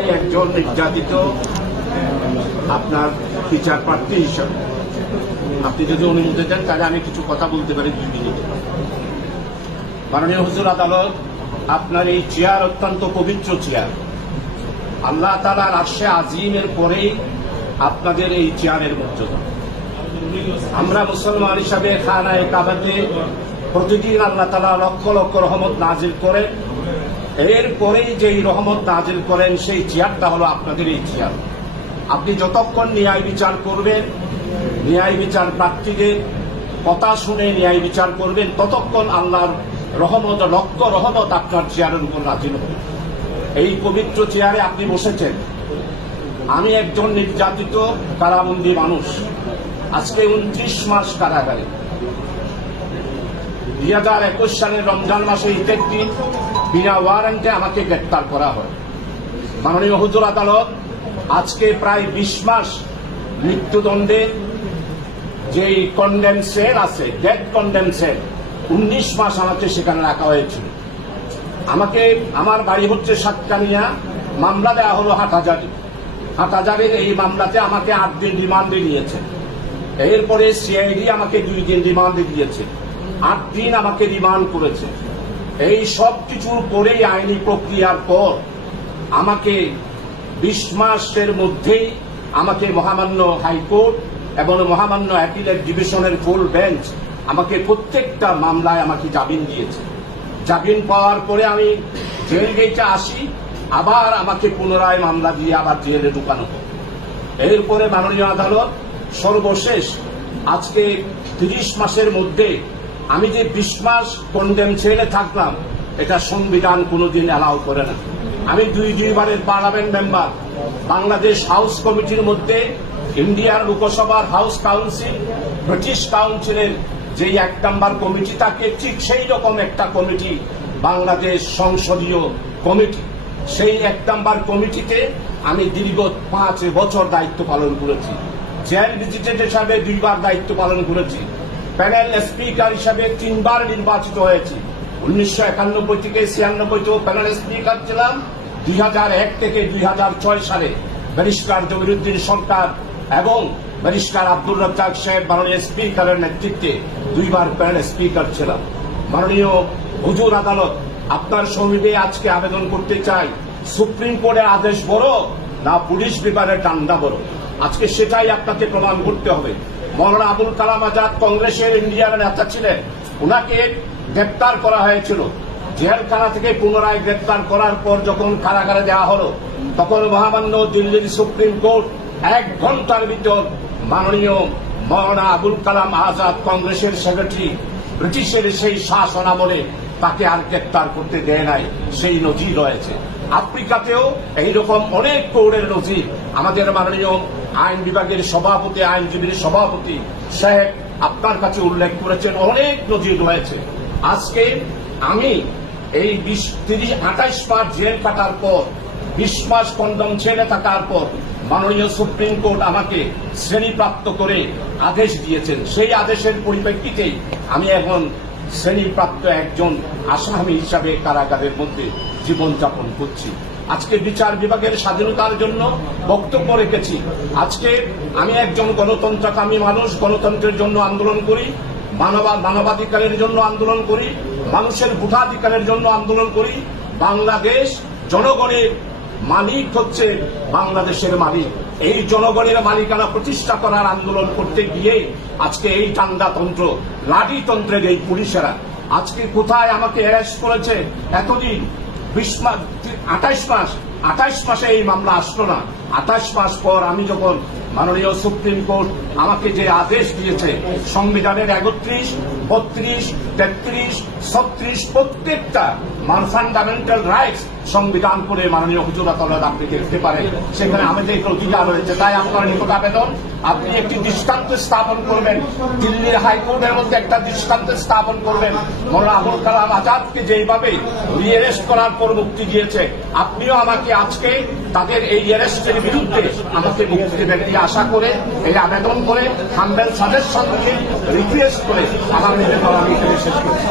একজন নির্যাতিত আপনার বিচার প্রার্থী হিসাবে আপনি যদি অনুমতি দেন তাহলে আমি কিছু কথা বলতে পারি 2 মিনিটে। মাননীয় হুজুর আদালত, আপনার এই চেয়ার অত্যন্ত পবিত্র চেয়ার। আল্লাহ তাআলার আরশে আজিমের পরেই আপনাদের এই চেয়ারের মর্যাদা। আমরা মুসলমান হিসাবে খানায়ে কাবাতে প্রতিদিন আল্লাহ তাআলা লক্ষ লক্ষ রহমত নাজিল করেন। এরপরেই যেই রহমত নাজিল করেন সেই চেয়ারটা হলো আপনাদের এই চেয়ার। আপনি যতক্ষণ ন্যায় বিচার করবেন, ন্যায় বিচার প্রার্থীদের কথা শুনে ন্যায় বিচার করবেন, ততক্ষণ আল্লাহর রহমত, লক্ষ রহমত আপনার চেয়ারের উপর নাজিল হবে। এই পবিত্র চেয়ারে আপনি বসেছেন। আমি একজন নির্যাতিত কারাবন্দী মানুষ, আজকে 29 মাস কারাগারে। 2021 সালের রমজান মাসে ঈদের দিন বিনা ওয়ারেন্টে আমাকে গ্রেপ্তার করা হয়। মাননীয় হুজুর আদালত, আজকে প্রায় 20 মাস মৃত্যুদণ্ডের যেই কন্ডেম সেল আছে, ডেথ কন্ডেম সেল, 19 মাস আমাকে সেখানে রাখা হয়েছিল। আমাকে, আমার বাড়ি হচ্ছে সাতকানিয়া, মামলা দেওয়া হলো হাটহাজারির। এই মামলাতে আমাকে 8 দিন রিমান্ডে নিয়েছে। এরপরে সিআইডি আমাকে 2 দিন রিমান্ডে দিয়েছে, 8 দিন আমাকে রিমান্ড করেছে। এই সব কিছুর পরেই আইনি প্রক্রিয়ার পর আমাকে 20 মাসের মধ্যেই আমাকে মহামান্য হাইকোর্ট এবং মহামান্য অ্যাপিলেট ডিভিশনের ফুল বেঞ্চ আমাকে প্রত্যেকটা মামলায় আমাকে জামিন দিয়েছে। জামিন পাওয়ার পরে আমি জেল গেটে আসি, আবার আমাকে পুনরায় মামলা দিয়ে আবার জেলে ঢুকানো হয়। এরপরে মাননীয় আদালত সর্বশেষ আজকে 30 মাসের মধ্যে আমি যে 20 মাস কন্ডেম ছেড়ে থাকলাম, এটা সংবিধান কোনোদিন অ্যালাউ করে না। আমি 2 বারের পার্লামেন্ট মেম্বার, বাংলাদেশ হাউস কমিটির মধ্যে ইন্ডিয়ার লোকসভার হাউস কাউন্সিল, ব্রিটিশ কাউন্সিলের যেই 1 নম্বর কমিটি থাকে, ঠিক সেই রকম একটা কমিটি বাংলাদেশ সংসদীয় কমিটি। সেই 1 নম্বর কমিটিতে আমি দীর্ঘ 5 বছর দায়িত্ব পালন করেছি। জেল ভিজিটেড হিসাবে 2 বার দায়িত্ব পালন করেছি। প্যানেল স্পিকার হিসাবে 3 বার নির্বাচিত হয়েছি। 1991 থেকে 96 প্যানেল স্পিকার ছিলাম। 2001 থেকে 2006 সালে ব্যারিস্টার জমিরুদ্দিন সরকার এবং ব্যারিস্টার আব্দুর রাজ্জাক সাহেব মাননীয় স্পিকারের নেতৃত্বে 2 বার প্যানেল স্পিকার ছিলাম। মাননীয় হুজুর আদালত, আপনার সমীপে আজকে আবেদন করতে চাই, সুপ্রিম কোর্টের আদেশ বড় না পুলিশ বিভাগের ডান্ডা বড়? আজকে সেটাই আপনাকে প্রমাণ করতে হবে। মৌলানা আবুল কালাম আজাদ কংগ্রেসের ইন্ডিয়ার নেতা ছিলেন, ওনাকে গ্রেপ্তার করা হয়েছিল। জেলখানা থেকে পুনরায় গ্রেপ্তার করার পর যখন কারাগারে দেওয়া হলো, তখন মহামান্য দিল্লির সুপ্রিম কোর্ট 1 ঘন্টার ভিতর মাননীয় মৌলানা আবুল কালাম আজাদ কংগ্রেসের সেক্রেটারি, ব্রিটিশের সেই শাসন আমলে তাকে আর গ্রেপ্তার করতে দেয় নাই। সেই নজির রয়েছে। আফ্রিকাতেও এইরকম অনেক কোর্টের নজির আমাদের মাননীয় আইন বিভাগের সভাপতি, আইনজীবীর সভাপতি সাহেব আপনার কাছে উল্লেখ করেছেন, অনেক নজির রয়েছে। আজকে আমি এই 28 মাস জেল কাটার পর, 20 মাস কন্ডম ছেড়ে থাকার পর মাননীয় সুপ্রিম কোর্ট আমাকে শ্রেণীপ্রাপ্ত করে আদেশ দিয়েছেন। সেই আদেশের পরিপ্রেক্ষিতেই আমি এখন শ্রেণীপ্রাপ্ত একজন আসামি হিসাবে কারাগারের মধ্যে জীবনযাপন করছি। আজকে বিচার বিভাগের স্বাধীনতার জন্য বক্তব্য রেখেছি। আজকে আমি একজন গণতন্ত্রকামী মানুষ, গণতন্ত্রের জন্য আন্দোলন করি, মানবাধিকারের জন্য আন্দোলন করি, মানুষের ভোটাধিকারের জন্য আন্দোলন করি। বাংলাদেশ জনগণের মালিক হচ্ছে বাংলাদেশের মালিক। এই জনগণের মালিকানা প্রতিষ্ঠা করার আন্দোলন করতে গিয়ে আজকে এই ডান্ডাতন্ত্র, লাঠিতন্ত্রের এই পুলিশেরা আজকে কোথায় আমাকে অ্যারেস্ট করেছে এতদিন? 28 মাসে এই মামলা আসলো না। 28 মাস পর আমি যখন মাননীয় সুপ্রিম কোর্ট আমাকে যে আদেশ দিয়েছে, সংবিধানের 31, 32, 33, 36 প্রত্যেকটা ফান্ডামেন্টাল রাইটস সংবিধান করে মাননীয় হুজুর আদালত আপনি দেখতে পারেন, সেখানে আমাদের অধিকার রয়েছে। তাই আপনার নিকট আবেদন, আপনি একটি দৃষ্টান্ত স্থাপন করবেন, দিল্লির হাইকোর্টের মধ্যে একটা দৃষ্টান্ত স্থাপন করবেন। মৌলানা আবুল কালাম আজাদকে যেইভাবে রিঅ্যারেস্ট করার পর মুক্তি দিয়েছে, আপনিও আমাকে আজকে তাদের এই অ্যারেস্টের বিরুদ্ধে আমাকে মুক্তি দেবেন এই আশা করে, এই আবেদন করে, হাম্বেল সাজেশন রিকোয়েস্ট করে আমার নিজের আমি এখানে শেষ করছি।